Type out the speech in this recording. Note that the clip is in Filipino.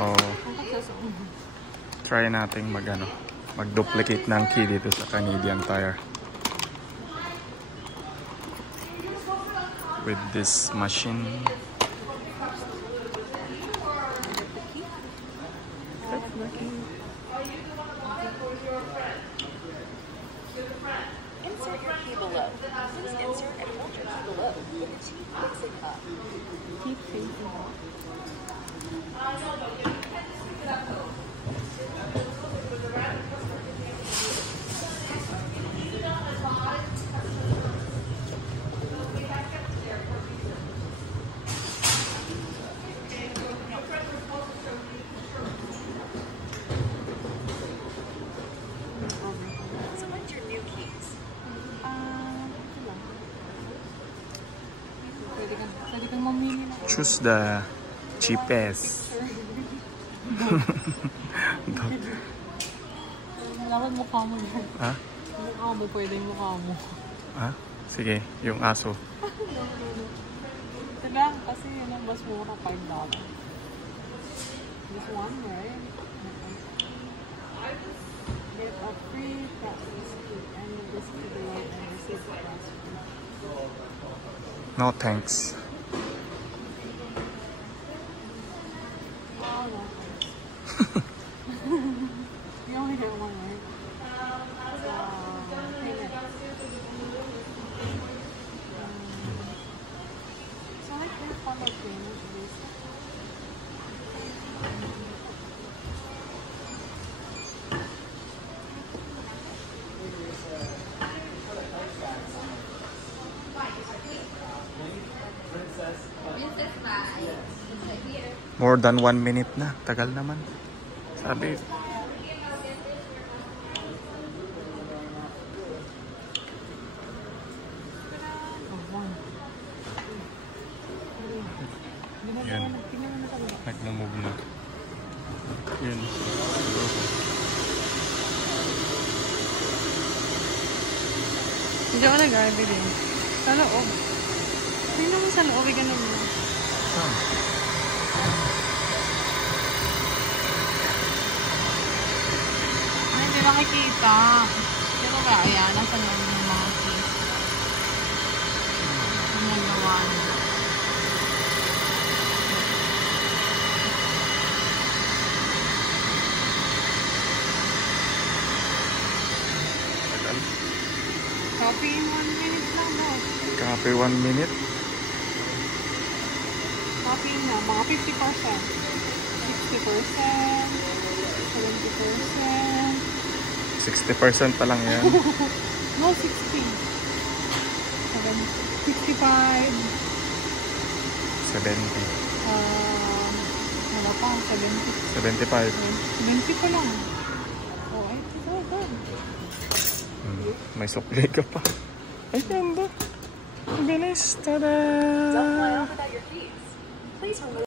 Oh. Try nating mag-duplicate ng key dito sa Canadian Tire. With this machine. Insert your key below. Please insert and hold your key below with your teeth facing up. Keep facing up. Select your new keys. Pwede kang mamili na. Choose the cheapest. Dapat mukha mo yan. Ha? Mukha mo, pwede yung mukha mo. Ha? Sige, yung aso. Ito lang, kasi yun ang mas mura, $5. This one, right? Get a free biscuit and the biscuit below and receive the price. No thanks. Oh, no thanks. You only get one, right? Payment. So I can follow payment this. More than 1 minute na. Tagal naman. Sabi. Yan. Nagmamove na. Yun. Hindi ako nag-arbid eh. Sa loob. Tingnan mo sa loob, ganun mo. Saan? Ay, hindi makikita. Pero ba, ayan, nasa loob ng mga keys. Ang nagawa niya. Tagal. Copy in 1 minute lang, no? Copy 1 minute. Copy na, mga 50%. 60%. 70%. 60% pa lang yan. No, 60. 65. 70. Wala pa, 70. 75. 70 pa lang. Oh, ay, good. May supply ka pa. Ay, ganda. Ang bilis. Tada! Don't fly off without your keys. Please remove